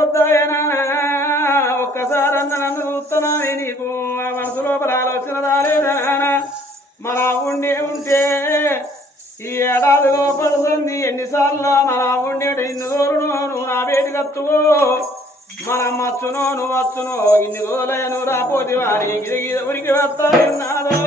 పొద్దాయనా ఒక్కసారన్న నన్ను చూస్తున్నా నీకు. ఆ మనసు లోపల ఆలోచన రాలేదా? మన ఉండే ఉంటే ఈ ఏడాది లోపడుతుంది ఎన్నిసార్లు మన ఉండే ఇన్ని రోజులు నువ్వు నా వేడి కత్తువో మన మచ్చునో నువ్వు వచ్చునో? ఇన్ని రోజులైన రాపోతే వారి గిరిగి ఉరికి వస్తాయిన్నాదో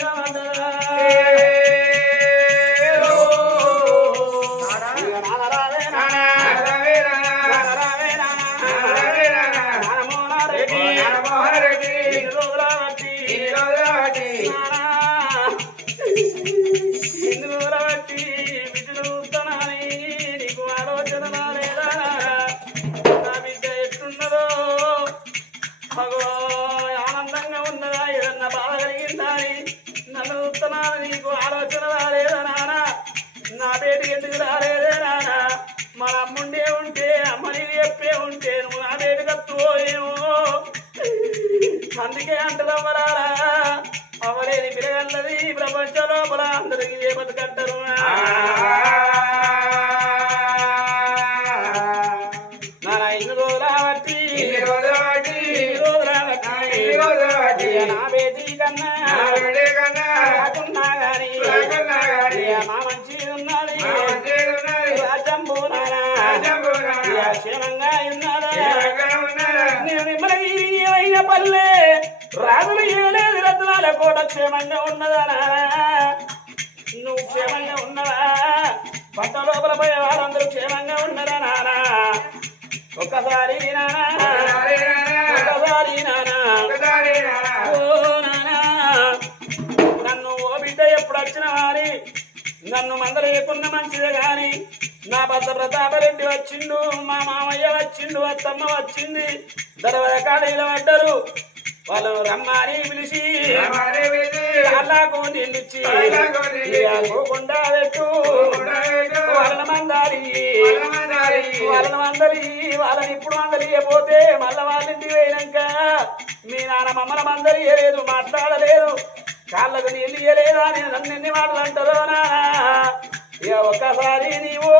রাধা ప్రపంచ లోపల అందరికి ఏ బతుకంటారు క్షేమంగా ఉన్నదా? నానా నువ్వు క్షేమంగా ఉన్నవా పట్ట లోపల పోయే వారందరూ క్షేమంగా ఉన్నదా నానా? ఒక్కసారి నానా. ఒక్కసారి నానా ఓ నానా. నన్ను ఓ బిడ్డ ఎప్పుడు వచ్చిన వారి నన్ను మందలేకున్న మంచిదే గాని నా భర్త ప్రతాపరెడ్డి వచ్చిండు మా మామయ్య వచ్చిండు అత్తమ్మ వచ్చింది దడవల కాడీలు పడ్డరు వాళ్ళు రమ్మని పిలిచి నిండిచ్చి పోకుండా పెట్టు. వాళ్ళని మందాలి. వాళ్ళని మందలి. వాళ్ళని ఇప్పుడు మందలియపోతే మళ్ళా వాళ్ళ ఇంటికి పోయినాక మీ నాన్న మమ్మల్ని మందలి ఇయ్యలేదు మాట్లాడలేదు. కాళ్ళకు నీళ్ళు ఇయ్యలేదు? అని నన్ను ఎన్ని మాటలు అంటారో ఇక ఒక్కసారి నీవు.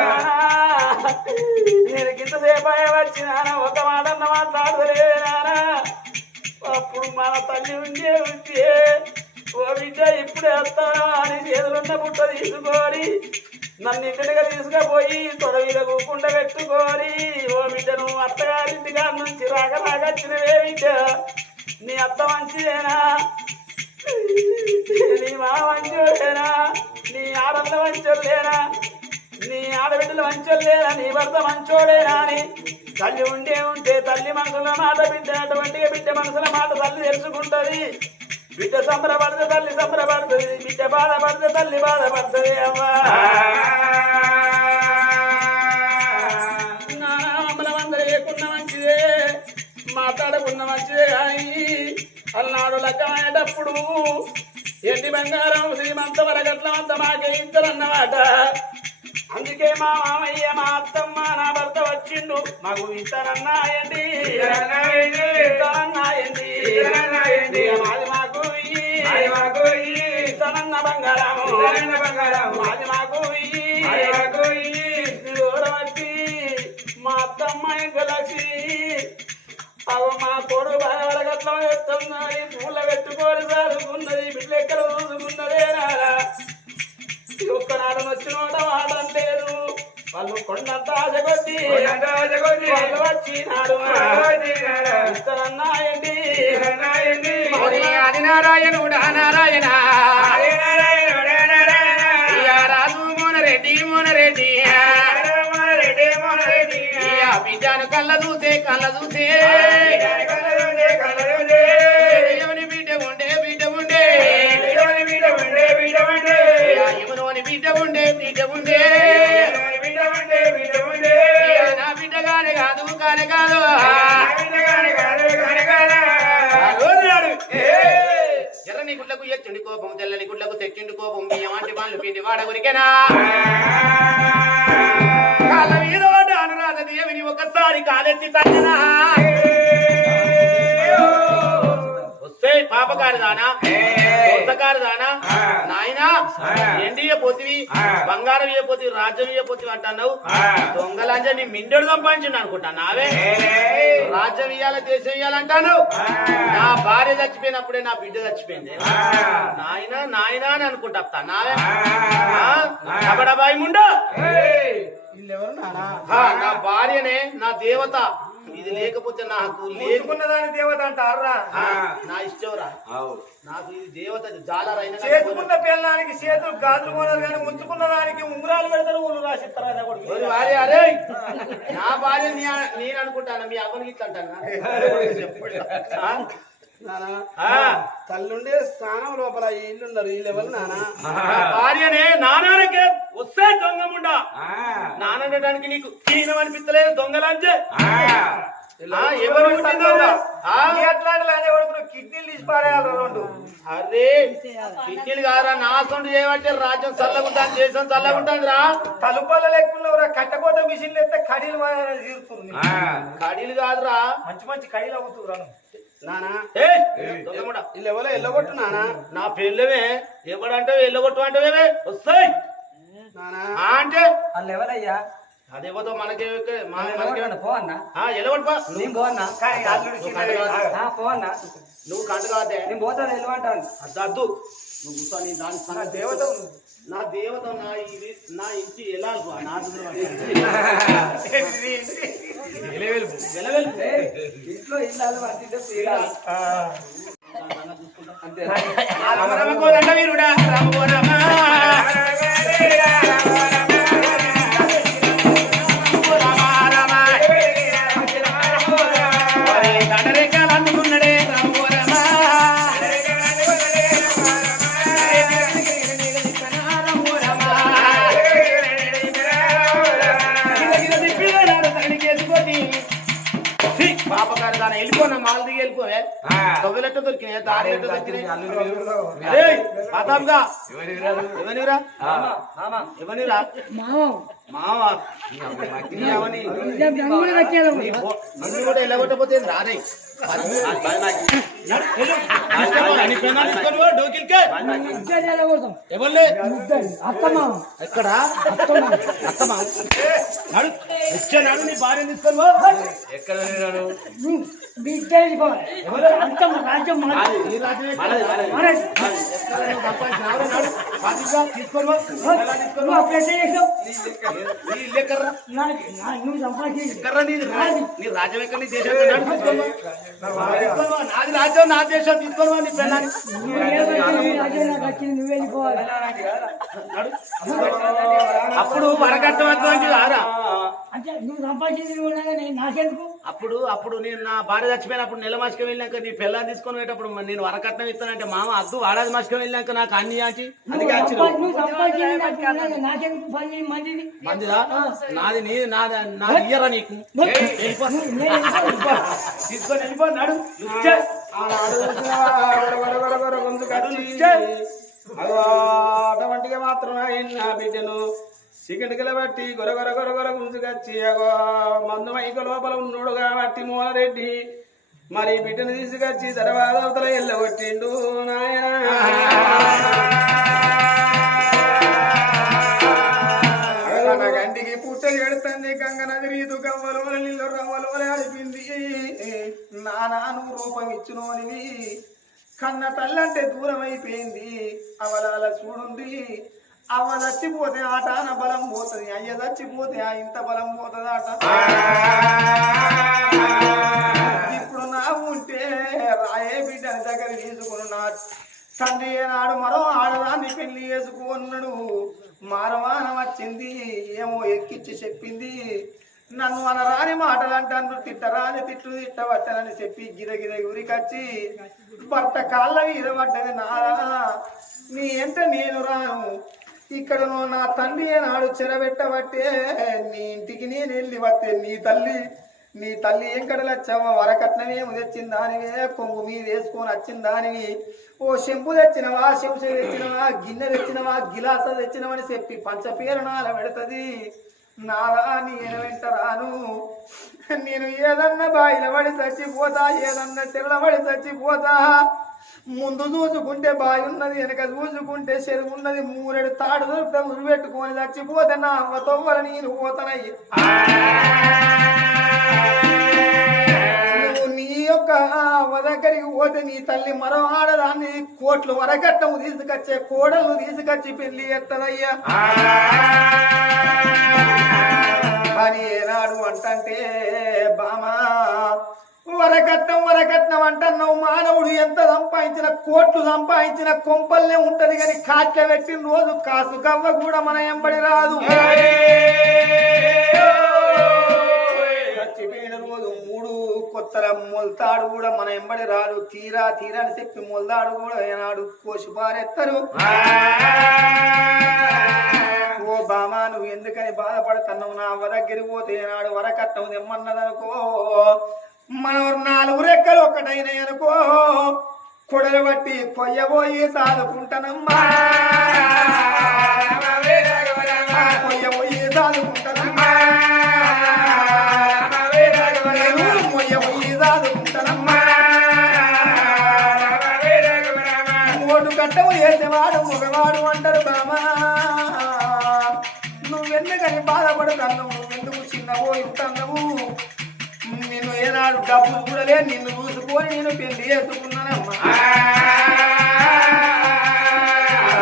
నాన్న, నేను గింతసేపు వచ్చి ఒక మాట అన్న మాట్లాడలేదు అప్పుడు మన తల్లి ఉండే ఉంటే ఓ బిడ్డ ఇప్పుడే వస్తాను అని చేతులున్న పుట్ట తీసుకొని నన్ను ఇంటిగా తీసుకుపోయి తొడ మీద కూకుండా పెట్టుకొని ఓ బిడ్డను నువ్వు అత్తగారింటి కాడ నుంచి రాక రాగచ్చినవే బిడ్డ. నీ అత్త మంచిదేనా? నీ మా మంచోడేనా? నీ ఆడళ్ళ మంచోళ్ళేనా నీ ఆడబిడ్డలు మంచోళ్ళేనా నీ భర్త మంచోడేనా అని తల్లి ఉండే ఉంటే తల్లి మనసుల మాట బిడ్డ అటువంటి బిడ్డ మనసుల మాట తల్లి తెలుసుకుంటది. బిడ్డ సంబరపడితే తల్లి సంబరపడుతుంది బిడ్డ బాధపడితే తల్లి బాధపడుతుంది అమ్మా. నామల లేకున్న మంచిదే మాట్లాడకున్న మంచిదే కానీ అలనాడు అనేటప్పుడు ఎండి బంగారం శ్రీమంత వరగట్ల అంత మాకే ఇద్దరన్నమాట అందుకే మా మామయ్య మా అత్తమ్మ నా భర్త వచ్చిండు. మాకు ఇతరన్నాయండి. మాది మాకు ఇయ్యి. ఇతరన్న బంగారము. మాది మాకు ఇయ్యి. దూరమట్టి మా అత్తమ్మ ఇంకా లక్ష్మి అవ మా కొడు బాగా పూల పెట్టుకొని చదువుకున్నది బిడ్డ ఎక్కడ చూసుకున్నదే రారా. ఒక్కనాడు వచ్చినోట వాడంటేదు వాళ్ళు కొండంత ఆశకొద్ది వాళ్ళు వచ్చినాడు ఇస్తారన్నాయండి ఆది నారాయణుడా నారాయణ మోనరెడ్డి మోనరెడ్డి. ఇయ్య బిడ్డను కళ్ళ చూసే కళ్ళ చూసే. ఎవరోని బిడ్డ ఉండే బిడ్డ ఉండే ఇయ్య నా బిడ్డ కానే కాదు. కానే కాదు ఎర్రని గుడ్లకు ఎచ్చుండి కోపం తెల్లని గుడ్లకు తెచ్చిండి కోపం. బియ్యమంటి వాళ్ళు పిండి వాడ ఉరికెనా? కాళ్ళ మీద అనురాధ దేవిని ఒకసారి కాలెత్తి తగ్గనా వస్తే పాపకారి దానా దోసకారి దానా నాయనా ఎండి పోతివి బంగారం పోతివి రాజ్యం పోతివి అంటున్నావు. దొంగలంజ నీ మిండెడు సంపాదించిండు అనుకుంటా నావే? రాజ్యం ఇయ్యాల దేశం ఇయ్యాలంటాను నా భార్య చచ్చిపోయినప్పుడే నా బిడ్డ చచ్చిపోయింది. నాయన నాయన అని అనుకుంటా నావే? కబడబాయి ముండ? నా భార్యనే నా దేవత ఇది లేకపోతే నాకు లేకున్న దాని దేవత అంటారా నా ఇష్టంరా. నాకు ఇది దేవత జాలరైన చేసుకున్న పిల్లడానికి చేతులు గాజులు కొనరు కానీ ఉంచుకున్న దానికి ఉంగరాలు పెడతారు ఊళ్ళు రాసిస్తారా వారే, అరే! నా భార్య నీ- నేను అనుకుంటాను? మీ అవ్వనికి ఇట్లా అంటాను. తల్లుండే స్థానం లోపల ఈ ఇల్లున్నారు వీళ్ళెవరు నానా. భార్యనే నానానకే వస్తే దొంగముండా. నానడానికి నీకు హీనం అనిపిస్తలేదు దొంగలంజే ఎవరు కిడ్నీలు తీసి పారేయాలి రెండు. అరే కిడ్నీలు కాదురా నా చేయబట్టే రాజ్యం చల్లగుంటాను దేశం చల్లగుంటాను రా తలుపాల లెక్కున్నవరా కట్టకోత మిషన్లు ఎత్తే కడీలు తీరుతుంది. కడీలు కాదురా. మంచి మంచి కడీలు అవుతున్నారు నానా? ఏ? దొంగముండా వీళ్ళెవరో ఎల్లగొట్టు నానా? నా పెళ్ళమే ఎవడంటే వెళ్ళగొట్టు అంటేవేమే వస్తాయి. నానా? ఆ అంటే? వాళ్ళు ఎవరయ్యా? అదేపోతో మనకే నువ్వు కంట కాదే. నేను పోతాను వెళ్ళమంటాను అద్దద్దు నువ్వు కూర్చో దాని నా దేవత. నా దేవత నా ఇది నా ఇంటి ఎలా నా ఇంట్లో ఇల్లాలు పట్టింటే తీరాలి ఆ. అంతే. వీరుడా దిగి వెళ్ళిపోవే తొవ్వెలెట్ట దొరికినాయి దారి ఎట్ట దొరికినాయి. ప్రతాప్గా ఎవనిరా మామా ఎవనిరా మావ. నీ అవని. నీ బో- నన్ను కూడా ఎల్లగొట్టపోతే రారే ఎవరులే? ఎక్కడా? అత్తమా నడు. నీ భార్య తీసుకొని. ఎక్కడ రాజ్యం ఎక్కడ? దేశం. నాది రాజ్యం నా దేశం తీసుకొని పో నీ పెళ్ళాన్ని. అప్పుడు వరకట్నం వస్తుంది ఆరా అంటే నువ్వు సంపాదించింది నాకెందుకు? అప్పుడు అప్పుడు నేను నా భార్య చచ్చిపోయినప్పుడు నెల మాసికం వెళ్ళాక నీ పిల్లని తీసుకొని పోయేటప్పుడు నేను వరకట్నం ఇస్తానంటే మామ అద్దు వాడాది మాసికం వెళ్ళాక నాకు అన్ని ఆంచి మందిది నాది నీ నాది నాది ఇయ్యరా నీకు. తీసుకొని అటువంటిగా మాత్రం నా బిడ్డను చికెటికల బట్టి గొరగొర గొర గొర గుంజుకొచ్చి అగో మందు మైక లోపల ఉన్నాడు కాబట్టి మూలరెడ్డి. మరి ఈ బిడ్డను తీసుకొచ్చి తర్వాత అవతల ఎల్లగొట్టిండు నాయన. గంటికి పుట్టలు పెడుతుంది గంగ నది రీతు గవ్వలు నీళ్ళు రవ్వలు అడిపింది నానాను రూపం ఇచ్చునోనివి కన్న తల్లంటే దూరం అయిపోయింది అవలాల చూడుండి. అవ్వ చచ్చిపోతే ఆటాన బలం పోతుంది అయ్య చచ్చిపోతే ఆ ఇంత బలం పోతుంది ఆట ఇప్పుడు నా ఉంటే రాయే బిడ్డని దగ్గర తీసుకుని నా తండ్రి ఏనాడు మరో ఆడదాన్ని పెళ్ళి చేసుకున్నాడు. మారమానం వచ్చింది ఏమో ఎక్కిచ్చి చెప్పింది. నన్ను అనరాని మాటలు అంటాను తిట్టరాని తిట్లు తిట్టవట్టనని చెప్పి గిర గిర ఉరికొచ్చి భర్త కాళ్ళ మీద పడ్డది నారా నీ ఎంట నేను రాను? ఇక్కడ నా తండ్రి నాడు చెరబెట్టబట్టే నీ ఇంటికి నేను వెళ్ళి వస్తే నీ తల్లి నీ తల్లి ఏం కడలచ్చావా వరకట్నమేమి తెచ్చిందానివే కొంగు మీద వేసుకొని వచ్చిందానివి. ఓ శంపు తెచ్చినవా చెంచ తెచ్చినవా గిన్నె తెచ్చినవా గిలాస తెచ్చినవని చెప్పి పంచపేరు నాల పెడుతుంది. నారా నేను వెంట రాను. నేను ఏదన్నా బాయిలబడి చచ్చిపోతా ఏదన్నా చెరల చచ్చిపోతా. ముందు చూసుకుంటే బావి ఉన్నది వెనక చూసుకుంటే చెరువు ఉన్నది మూరెడు తాడు దొరికితే ఉరిపెట్టుకొని చచ్చిపోతే నా అమ్మ తొవ్వల నేను పోతానయ్యి నీ యొక్క అవ్వ దగ్గరికి పోతే నీ తల్లి మరో ఆడదాన్ని కోట్లు వరకట్టము తీసుకొచ్చే కోడలు తీసుకొచ్చి పెళ్ళి ఎత్తదయ్యా అని ఏనాడు అంటంటే బామా వరకట్నం వరకట్నం అంటున్నావు. మానవుడు ఎంత సంపాదించిన కోట్లు సంపాదించిన కొంపల్నే ఉంటది కానీ కాట్ల పెట్టిన రోజు కాసు కవ్వ కూడా మన ఎంబడి రాదు. చచ్చిపోయిన రోజు మూడు కొత్తల మొల్తాడు కూడా మన ఎంబడి రాడు తీరా తీరా అని చెప్పి మొల్తాడు కూడా ఏనాడు కోసి పారెత్తరు. ఓ బామా నువ్వు ఎందుకని బాధపడుతున్నావు? నా అవ్వ దగ్గరికి పోతే ఏనాడు వరకట్నం తెమ్మన్నదనుకో. మనం నాలుగు రెక్కలు ఒకటైనాయి అనుకో. కొడలు బట్టి కొయ్యబోయి సాదుకుంటానమ్మా. కొయ్యబోయి సాదుకుంటానమ్మా. నేను మొయ్యబోయి సాదుకుంటానమ్మా. ఓటు కట్టము వేసేవాడు మగవాడు అంటారు బామా. నువ్వెందుకని బాధపడుతున్నావు? నువ్వెందుకు ఏనాడు డబ్బులు కూడా లే నిన్ను చూసుకొని నేను పెళ్ళి చేసుకున్నానమ్మా.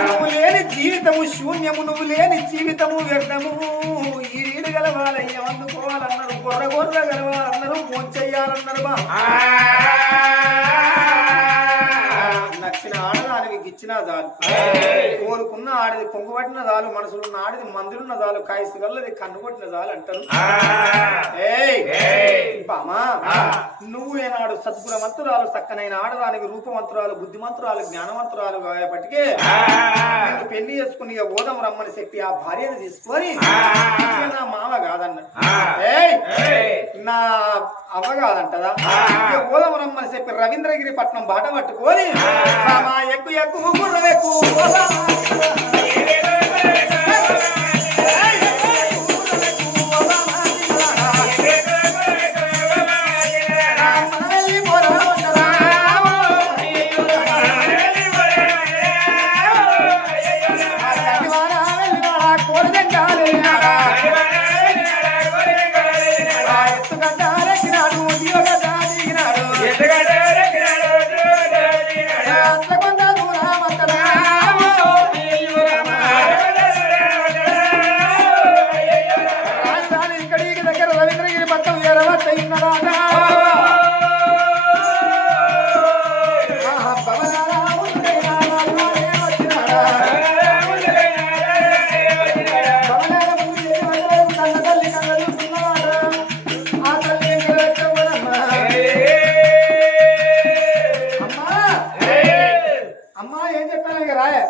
నువ్వు లేని జీవితము శూన్యము నువ్వు లేని జీవితము వ్యర్థము. ఈడు గలవాలయ్య అందుకోవాలన్నారు గొర్ర గొర్ర గలవాలన్నారు మొంచెయ్యాలన్నారు బా నచ్చిన ఆడదానికి చాలు. కోరుకున్న ఆడది కొంగు పట్టిన చాలు మనసులున్న ఆడది మందులున్న చాలు కాయసు గల్లది కన్ను కొట్టిన చాలు అంటారు. బామా నువ్వు ఏనాడు సద్గుణవంతురాలు చక్కనైన ఆడదానికి రూపవంతురాలు బుద్ధిమంతురాలు జ్ఞానవంతురాలు కాబట్టి నిన్ను పెళ్ళి చేసుకుని ఓదం రమ్మని చెప్పి ఆ భార్యను తీసుకొని నా మామ కాదన్నాడు నా అవ్వ కాదంటదా రమ్మని చెప్పి రవీంద్రగిరి పట్నం బాట పట్టుకొని బామా ఎక్కు ఎక్కు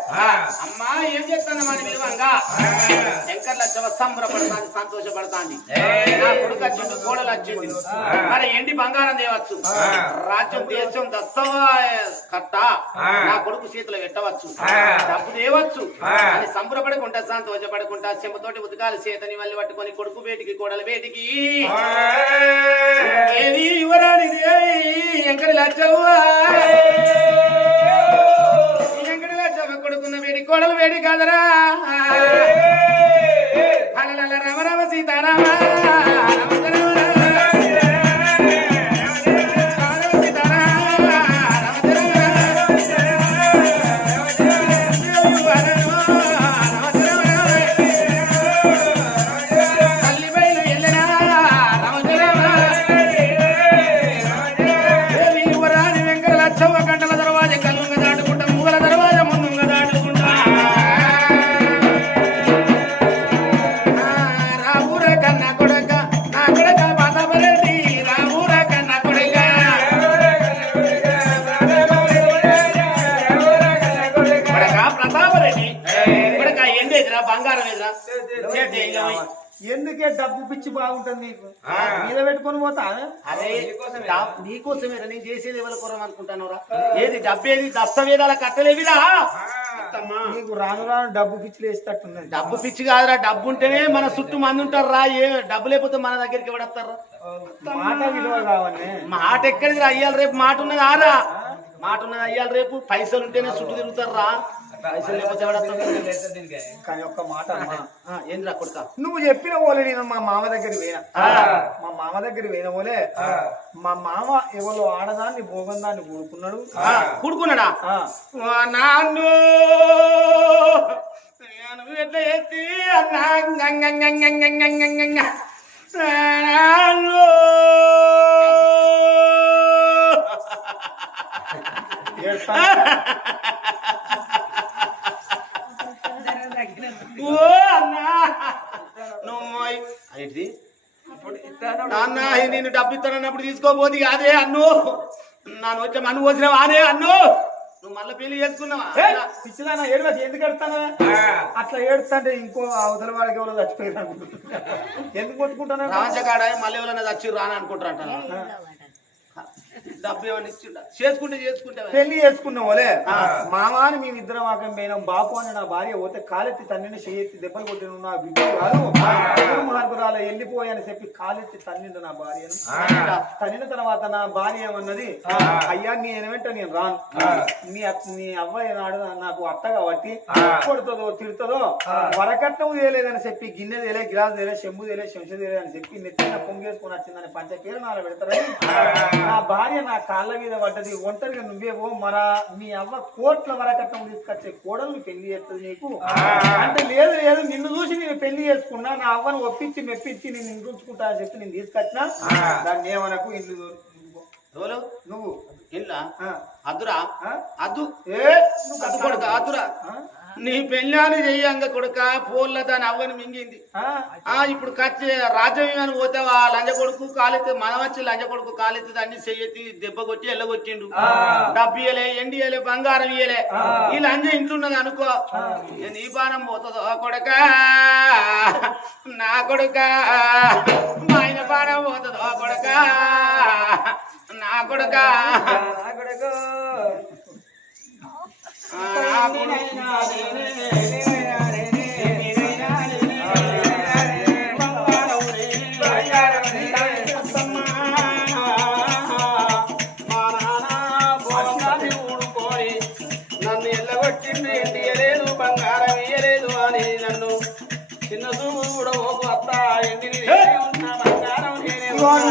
అమ్మా ఏం చేస్తాను మన విలువంగా శంకర్ లచ్చవ సంబరపడతాంది సంతోషపడతాంది. నా కొడుకు వచ్చిండు కోడలు వచ్చింది మరి ఎండి బంగారం తేవచ్చు. రాజ్యం దేశం దస్తవా కట్ట. నా కొడుకు చేతిలో పెట్టవచ్చు డబ్బు తేవచ్చు. అని సంబరపడకుండా సంతోషపడకుండా చెంపతోటి ఉతకాలి చేతని మళ్ళీ పట్టుకొని కొడుకు బేటికి కోడలు బేటికి ఏది యువరాణి ఎంకడి లచ్చవ్వా కోడలు వేడి కాదరా. అలలల రమ రమ సీతారామ. రా, నేను చేసేది ఎవరి కొరం అనుకుంటాను ఏది డబ్బేది దస్తవేదాల కట్టలేవిరా? నీకు రాను రాను డబ్బు పిచ్చిలు వేసేటట్టున్నది డబ్బు పిచ్చి కాదురా డబ్బు ఉంటేనే మన చుట్టూ మంది ఉంటారు రా ఏ డబ్బు లేకపోతే మన దగ్గరికి ఎవడత్తారా మాట విలువ కావన్నీ మాట ఎక్కడిది రా అయ్యాలి రేపు మాట ఉన్నది ఆరా? మాట ఉన్నది అయ్యాలి రేపు. పైసలు ఉంటేనే చుట్టూ తిరుగుతారు రా కానీ ఒక్క మాట ఏందిరా కొడుక? నువ్వు చెప్పిన పోలే నేను మా మామ దగ్గర పోయినా. మా మామ దగ్గర పోయిన పోలే మా మామ ఎవరో ఆడదాన్ని భోగందాన్ని కూడుకున్నాడు. కూడుకున్నాడా? నాన్ను నేను ఎట్లా అన్నా ఏంటిది? నాన్న నేను డబ్బు ఇస్తానన్నప్పుడు తీసుకోబోది కాదే అన్ను. నన్ను వచ్చే మన్ను వచ్చినావా అనే అన్ను. నువ్వు మళ్ళీ పెళ్ళి చేసుకున్నావా? ఏ, పిచ్చిదానా ఏడవకి ఎందుకు ఎడతానా అట్లా ఏడుస్తుంటే ఇంకో అవతల వాడికి ఎవరో చచ్చిపోయారు ఎందుకు కొట్టుకుంటానా రాజకాడ మళ్ళీ ఎవరైనా చచ్చి రాని అనుకుంటారంట చేసుకుంటే చేసుకుంటే పెళ్ళి చేసుకున్నావులే? మామాని మేము ఇద్దరం వాకం పోయినాం. బాపు అని నా భార్య పోతే కాలెత్తి తన్నిని చెయ్యెత్తి దెబ్బలు కొట్టిన నా బిడ్డ. కాదు మార్పురాల వెళ్ళిపోయాని చెప్పి కాలెత్తి తన్నిండు నా భార్యను. తన్నిన తర్వాత నా భార్య ఏమన్నది? అయ్యా నేను వెంట నేను రాను. నీ నీ అవ్వ నాడు నాకు అత్త కాబట్టి కొడుతుందో తిడుతుందో వరకట్నం తేలేదని చెప్పి గిన్నె తేలే గిలాస్ తేలే చెంబు తేలే చెంచ తేలే అని చెప్పి నెత్తిన పొంగేసుకుని వచ్చిందని పంచ కీరణాలు పెడతారని. నా భార్య నా కాళ్ళ మీద పడ్డది ఒంటరిగా నువ్వేవో మరా మీ అవ్వ కోట్ల వరకట్నం తీసుకొచ్చే కోడల్ని పెళ్ళి చేస్తుంది నీకు? అంటే లేదు లేదు నిన్ను చూసి నేను పెళ్ళి చేసుకున్నా నా అవ్వను ఒప్పించి మెప్పించి నేను ఇంటుంచుకుంటా అని చెప్పి నేను తీసుకొచ్చినా. దాన్ని ఏమనకు? ఇల్లు ఎవరు నువ్వు. ఇల్లా? అద్దురా ఆ? అద్దు ఏ? అద్దు కొడుక అద్దురా ఆ? నీ పెళ్ళాన్ని చెయ్యంగ కొడుక పోల్ల దాని అవ్వని మింగింది. ఆ? ఆ ఇప్పుడు కచ్చి రాజ్యం అని పోతావా? లంజ కొడుకు కాలెత్తి మనం వచ్చి లంజ కొడుకు కాలెత్తి అన్ని చెయ్యెత్తి దెబ్బ కొట్టి ఎల్లగొచ్చిండు డబ్బు ఇయ్యలే ఎండి ఇయ్యలే బంగారం ఇయ్యలే. ఈ లంజ ఇంట్లున్నది అనుకో. నీ బాణం పోతుందో కొడక? నా కొడుక? మా ఆయన బాణం పోతుందో కొడక? నా కొడుక. నాకుడు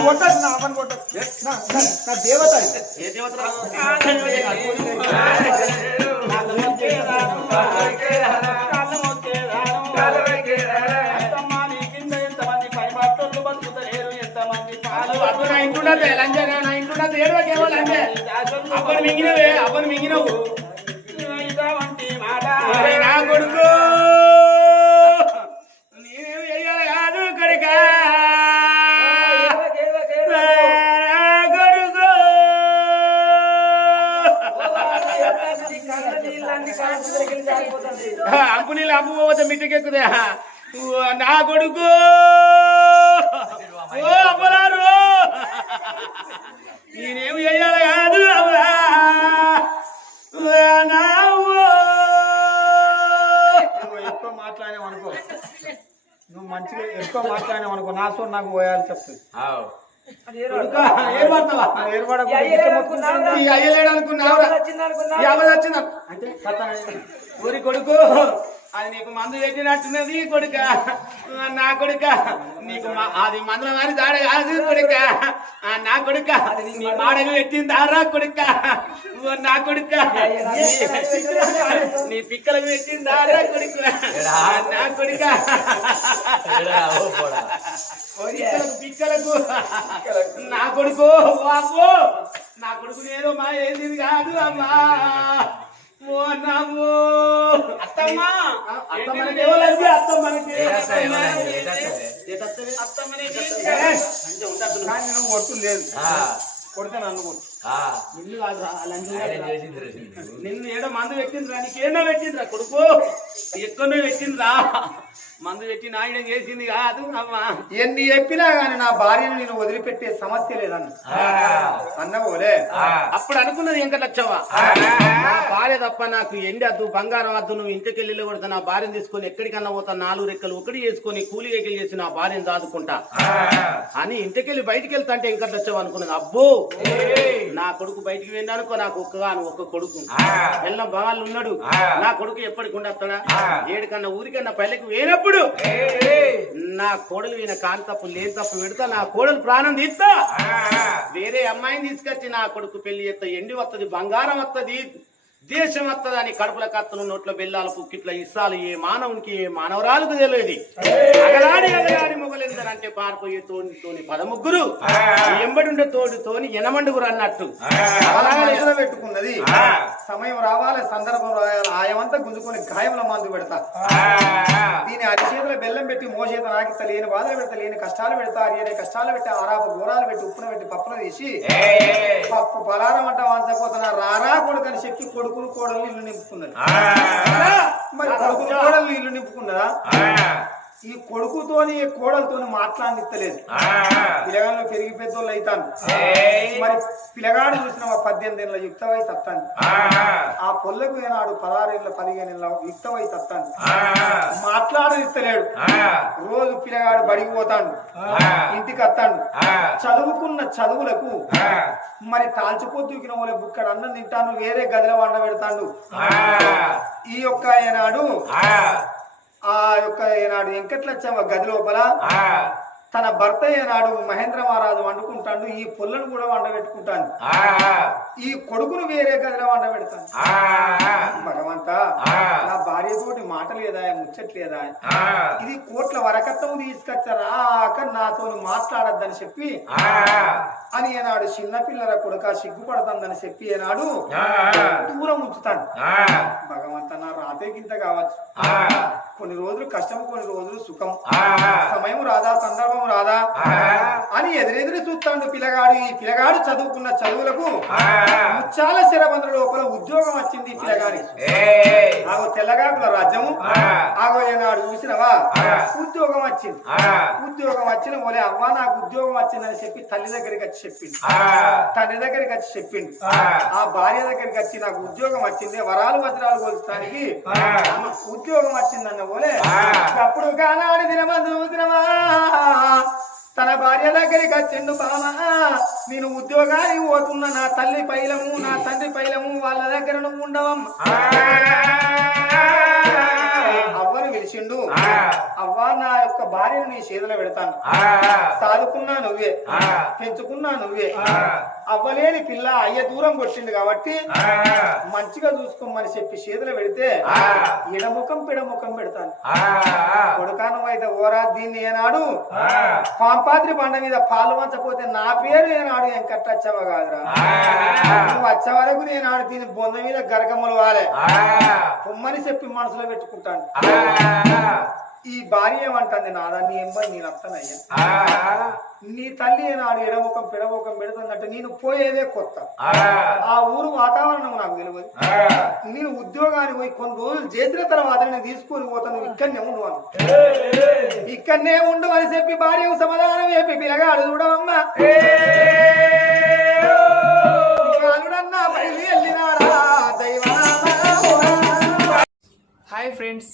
కొట్టదు నా అవని కొట్టదు నా దేవత ఏ దేవత ఇంటున్నదే లంజ నా ఇంటున్నది ఏడు నా కొడుకు. అమ్మమ్మతో మిట్టకెక్కుదా? నా కొడుకు! ఓ అమ్మలారు! నేనేమి చెయ్యాలి కాదు అనుకో. నువ్వు మంచిగా ఎక్కువ మాట్లాడినావు అనుకో. నా సో నాకు పోయాలి చెప్తుంది ఏర్పడకుండా ఎవరు వచ్చింది ఊరి కొడుకు! అది నీకు మందు పెట్టినట్టున్నది కొడుక. నా కొడుక. నీకు అది మందుల మారి దాడ కాదు కొడుక. నా కొడుక. నీ మాడకు పెట్టిందారా కొడుక. ఓ నా కొడుక. నీ- నీ పిక్కలకు పెట్టిందారా కొడుక. నా కొడుక. పిక్కలకు నా కొడుకు బాబు నా కొడుకు నేను మా ఏంది కాదు అమ్మా. అత్తమ్మ. కొట్టు లేదు. కొడితే నన్ను కొట్టు. నిన్ను కాదురా లంచం నిన్ను ఏడో మందు పెట్టిందిరా నీకేనో పెట్టిందిరా కొడుకు. ఎక్కడో పెట్టిందిరా మందు పెట్టి నాయన చేసింది కాదు అమ్మా ఎన్ని చెప్పినా గాని నా భార్యను నేను వదిలిపెట్టే సమస్య లేదన్న. అన్నబోలే అప్పుడు అనుకున్నది నా భార్య తప్ప నాకు ఎండి అద్దు బంగారం వద్దు నువ్వు ఇంటికి వెళ్ళి కొడతా నా భార్యను తీసుకొని ఎక్కడికన్నా పోతా నాలుగు రెక్కలు ఒకటి చేసుకొని కూలి ఎక్కలు చేసి నా భార్యను దాదుకుంటా అని ఇంటికి వెళ్ళి బయటికి వెళ్తా అంటే వెంకటచ్చవ్వ అనుకున్నది. అబ్బో! నా కొడుకు బయటికి వెళ్ళి అనుకో నాకు ఒక్కగాను ఒక్క కొడుకు. ఎల్ల బాగాలు ఉన్నాడు. నా కొడుకు ఎప్పటికి ఉండొస్తాడా ఏడుకన్నా ఊరికన్నా పల్లెకి వేనప్పుడు నా కోడలు ఈయన కాని తప్పు లేని తప్పు పెడతా నా కోడలు ప్రాణం తీస్తా. వేరే అమ్మాయిని తీసుకొచ్చి నా కొడుకు పెళ్ళి చేస్తా ఎండి వత్తది బంగారం వత్తది. దేశం వత్తది కడుపుల కత్తను నోట్ల బెల్లాల పుక్కిట్ల ఇస్రాలు ఏ మానవునికి ఏ మానవరాలకు తెలియదు. అగలాడి అగలాడి మొగలెందరంటే పారిపోయే తోని తోని పదముగ్గురు. ఎంబడుండే తోడు తోని ఎనమండుగురు అన్నట్టు. ఎదుర పెట్టుకున్నది. సమయం రావాలి సందర్భం రావాలి ఆయమంతా గుంజుకొని గాయముల మందు పెడతా. దీని అరిచేతుల బెల్లం పెట్టి మోచేత నాకిత లేని బాధలు పెడతా లేని కష్టాలు పెడతా అరియని కష్టాలు పెట్టి ఆరాపు గోరాలు పెట్టి ఉప్పున పెట్టి పప్పున తీసి పప్పు పలారం అంట వంచపోతున్నా రారా కొడుకు అని చెప్పి కొడుకును కోడలు ఇల్లు నింపుకున్నది. మరి కొడుకును కోడలు ఇల్లు నింపుకున్నదా? ఈ కొడుకుతోని కోడలతోని మాట్లాడిస్తలేదు పిల్లగాళ్ళు పెరిగి పెద్దోళ్ళు అవుతాను మరి పిల్లగాడు చూసిన పద్దెనిమిది ఏళ్ళ యుక్త వయసు వస్తాను ఆ. పొల్లకు ఏనాడు పదహారు ఏళ్ళ పదిహేను ఏళ్ళ యుక్త వయసు వస్తాను మాట్లాడనిస్తలేడు రోజు పిల్లగాడు బడికి పోతాడు. ఇంటికి వస్తాడు చదువుకున్న చదువులకు మరి తాల్చిపోతూకిన వాళ్ళ బుక్కడ అన్నం తింటాను వేరే గదిలో వండ పెడతాడు ఈ యొక్క ఏనాడు ఆ. యొక్క ఏనాడు వెంకట్లచ్చమ్మ గది లోపల తన భర్త ఏనాడు మహేంద్ర మహారాజు వండుకుంటాడు ఈ పుల్లను కూడా వండబెట్టుకుంటాను ఈ కొడుకును వేరే గదిలో వండబెడతాను భగవంత నా భార్యతోటి మాట లేదా ముచ్చట్ లేదా ఇది కోట్ల వరకత్వం తీసుకొచ్చారాక నాతో మాట్లాడద్దని చెప్పి అని ఏనాడు చిన్నపిల్లల కొడుక సిగ్గుపడతాందని చెప్పి ఏనాడు దూరం ఉంచుతాను భగవంత నా రాతే గింత కావచ్చు. కొన్ని రోజులు కష్టం కొన్ని రోజులు సుఖం. సమయం రాదా సందర్భం రాదా? అని ఎదురెదురు చూస్తాడు పిల్లగాడు. ఈ పిల్లగాడు చదువుకున్న చదువులకు ముచ్చాల శరబంధ లోపల ఉద్యోగం వచ్చింది ఈ పిల్లగాడి ఆగో తెల్లగాకుల రాజ్యము. ఆగో ఏనాడు చూసినవా? ఉద్యోగం వచ్చింది. ఉద్యోగం వచ్చిన పోలే అవ్వ నాకు ఉద్యోగం వచ్చిందని చెప్పి తల్లి దగ్గరికి వచ్చి చెప్పింది తండ్రి దగ్గరికి వచ్చి చెప్పిండు. ఆ. భార్య దగ్గరికి వచ్చి నాకు ఉద్యోగం వచ్చింది వరాలు వజ్రాలు కొలుస్తానికి ఉద్యోగం వచ్చిందన్న పోలే. అప్పుడు కానాడు దినమందు దినమా తన భార్య దగ్గరికి వచ్చిండు బామా. నేను ఉద్యోగానికి పోతున్నా నా తల్లి పైలము నా తండ్రి పైలము వాళ్ళ దగ్గర నువ్వు ఉండవమ్మా. పిలిచిండు అవ్వ నా యొక్క భార్యను నీ చేతిలో పెడతాను. సాదుకున్నా నువ్వే. పెంచుకున్నా నువ్వే. అవ్వలేని పిల్ల అయ్య దూరం కొట్టిండు కాబట్టి మంచిగా చూసుకోమని చెప్పి చేతిలో పెడితే ఎడముఖం పిడముఖం పెడతాను. కొడుకాను అయితే ఓరా దీన్ని ఏనాడు పాంపాద్రి బండ మీద పాలు వంచపోతే నా పేరు ఏనాడు వెంకట్టచ్చవ కాదురా. నువ్వు వచ్చే వరకు నేనాడు దీని బొంద మీద గరకములు వాలే. పొమ్మని చెప్పి మనసులో పెట్టుకుంటాను. ఈ భార్య ఏమంటుంది నాదా నీ ఎంబడి నేను వస్తానయ్యా నీ తల్లి ఏనాడు ఎడముఖం పిడముఖం పెడుతుందంటే నేను పోయేదే కొత్త. ఆ. ఊరు వాతావరణం నాకు తెలియదు. నేను ఉద్యోగానికి పోయి కొన్ని రోజులు చేసిన తర్వాత నేను తీసుకొని పోతాను ఇక్కడనే ఉండు అను ఇక్కడనే ఉండు అని చెప్పి భార్య సమాధానం చెప్పి బయలు వెళ్ళినాడా దైవనామా హాయ్ ఫ్రెండ్స్.